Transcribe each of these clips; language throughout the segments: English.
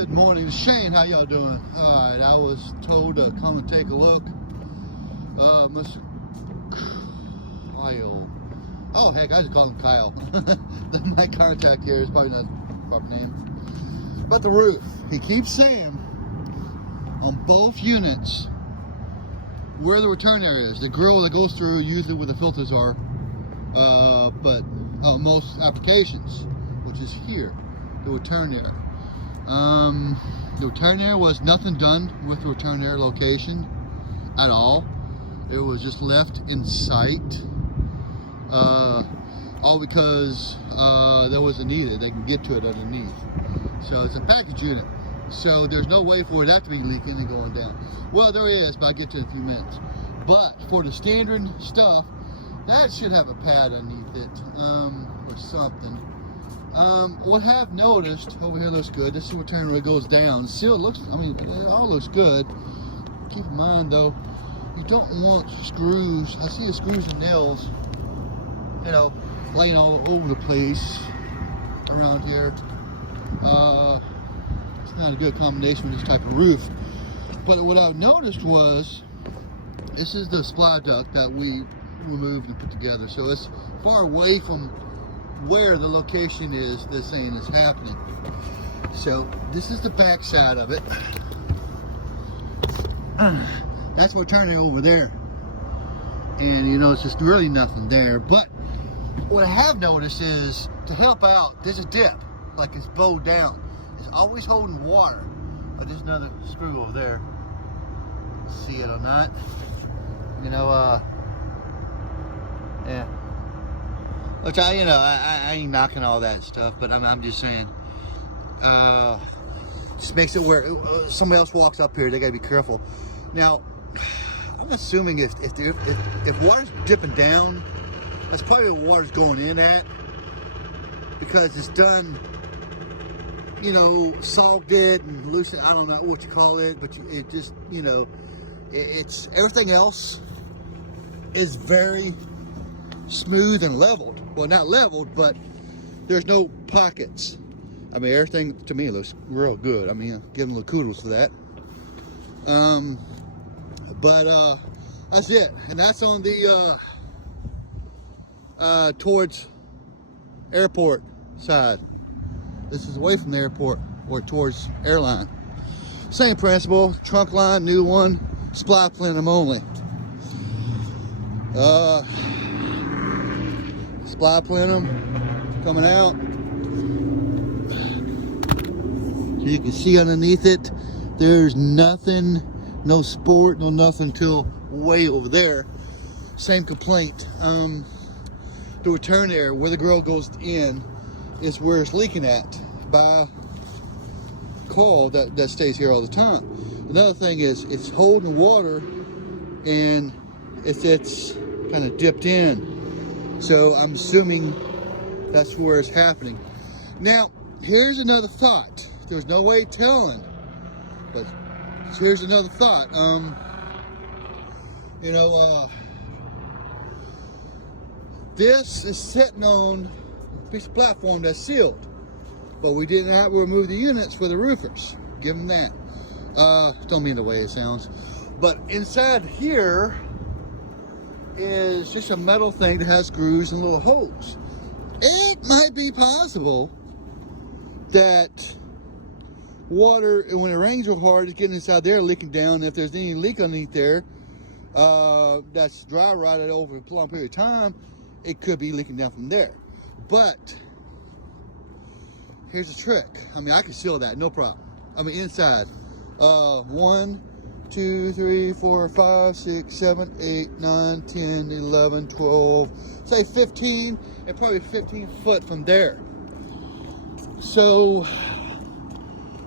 Good morning, Shane. How y'all doing? All right, I was told to come and take a look. Mr. Kyle. Oh, heck, I just call him Kyle. My contact here is probably not the proper name. But the roof, he keeps saying on both units where the return area is. The grill that goes through usually where the filters are, but most applications, which is here, the return area. The return area was nothing done with the return area location at all. It was just left in sight, all because there wasn't needed. They can get to it underneath. So it's a package unit. So there's no way for that to be leaking and going down. Well, there is, but I'll get to it in a few minutes. But for the standard stuff, that should have a pad underneath it, or something. What I've noticed over here looks good. This is where return area goes down. Still looks, I mean, it all looks good. Keep in mind though, you don't want screws. I see the screws and nails, you know, laying all over the place around here. It's not a good combination with this type of roof. But what I've noticed was, this is the supply duct that we removed and put together. So it's far away from where the location is this thing is happening. So this is the back side of it. That's what turning over there. And you know, it's just really nothing there. But what I have noticed is, to help out, there's a dip, like it's bowed down. It's always holding water. But there's another screw over there. See it or not? You know, yeah. Which I ain't knocking all that stuff, but I'm just saying, just makes it where somebody else walks up here, they gotta be careful. Now, I'm assuming if water's dipping down, that's probably where water's going in at, because it's done, you know, salted and loosened. I don't know what you call it, but it just, you know, it's everything else is very smooth and leveled. Well, not leveled, but there's no pockets. I mean, everything to me looks real good. I mean, I'm giving a little kudos for that. But that's it, and that's on the towards airport side. This is away from the airport or towards airline. Same principle, trunk line, new one, supply plenum only. Supply plenum coming out. So you can see underneath it, there's nothing, no sport, no nothing till way over there. Same complaint. The return area where the grill goes in is where it's leaking at by call that stays here all the time. Another thing is it's holding water and it's kind of dipped in. So I'm assuming that's where it's happening. Now, here's another thought. There's no way telling, but here's another thought. You know, this is sitting on a piece of platform that's sealed, but we didn't have to remove the units for the roofers. Give them that. Don't mean the way it sounds, but inside here is just a metal thing that has screws and little holes. It might be possible that water, when it rains real hard, is getting inside there, leaking down. If there's any leak underneath there, that's dry rotted over a long period of time, it could be leaking down from there. But here's the trick. I mean, I can seal that, no problem. I mean, inside. 1, 2, 3, 4, 5, 6, 7, 8, 9, 10, 11, 12, say 15, and probably 15 foot from there. So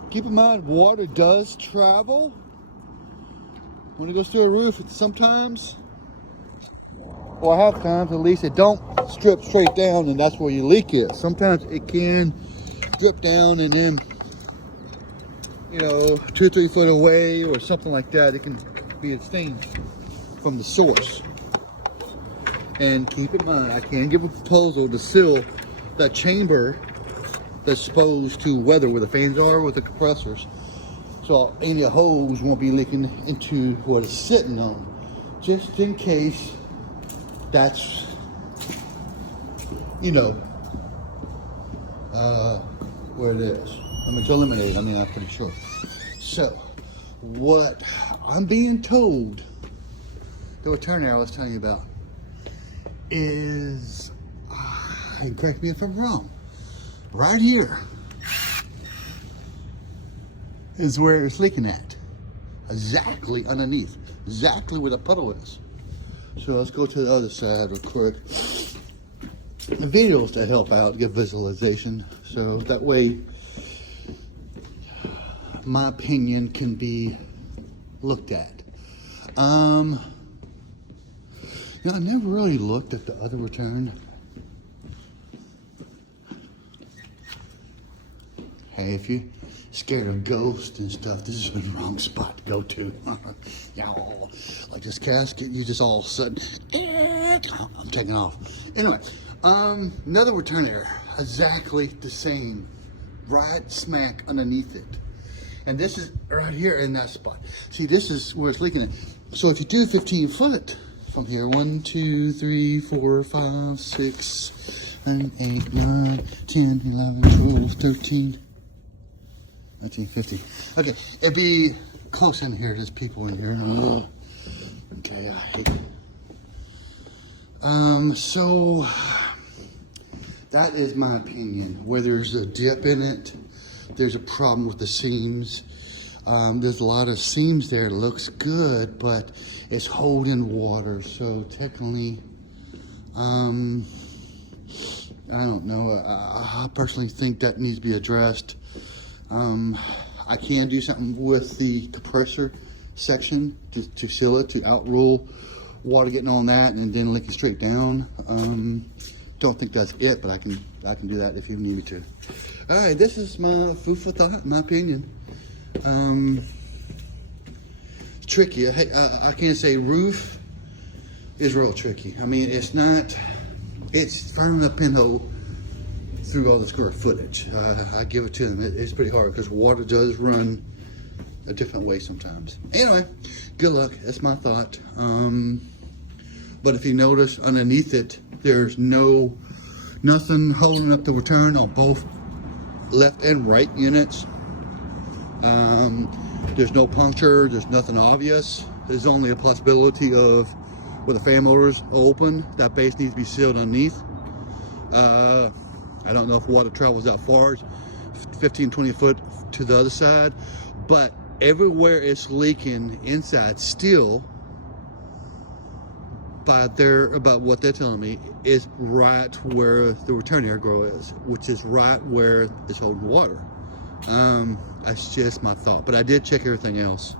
keep in mind, water does travel when it goes through a roof. Sometimes, or half times at least, it don't strip straight down, and that's where your leak is. Sometimes it can drip down and then, you know, 2 or 3 foot away or something like that, it can be a stain from the source. And keep in mind, I can give a proposal to seal that chamber that's exposed to weather where the fans are with the compressors. So any hose won't be leaking into what it's sitting on. Just in case that's, you know, where it is. I mean, to eliminate, I mean, I'm pretty sure. So, what I'm being told, the return arrow I was telling you about, is, and correct me if I'm wrong, right here is where it's leaking at. Exactly underneath. Exactly where the puddle is. So let's go to the other side real quick. The videos to help out, give visualization. So that way, my opinion can be looked at. You know, I never really looked at the other return. Hey, if you're scared of ghosts and stuff, this is the wrong spot to go to. Like this casket, you just all of a sudden, I'm taking off. Anyway, another return area, exactly the same, right smack underneath it. And this is right here in that spot. See, this is where it's leaking at. So if you do 15 foot from here, 1, 2, 3, 4, 5, 6, 7, 8, 9, 10, 11, 12, 13, 14, 15. Okay, it'd be close in here. There's people in here. Oh. Okay, I hate it. So that is my opinion. Where there's a dip in it, there's a problem with the seams. There's a lot of seams there. It looks good, but it's holding water. So technically, I don't know. I personally think that needs to be addressed. I can do something with the compressor section to seal it, to outrule water getting on that and then leaking straight down. Don't think that's it, but I can do that if you need me to. All right, this is my food for thought, my opinion. It's tricky. I can't say roof is real tricky. I mean, it's not. It's firm up in the through all the square footage. I give it to them. It's pretty hard because water does run a different way sometimes. Anyway, good luck. That's my thought. But if you notice underneath it, there's nothing holding up the return on both left and right units. There's no puncture. There's nothing obvious. There's only a possibility of where the fan motors open, that base needs to be sealed underneath. I don't know if water travels that far, 15, 20 foot to the other side, but everywhere it's leaking inside still, about what they're telling me, is right where the return air grow is, which is right where it's holding water. That's just my thought, but I did check everything else.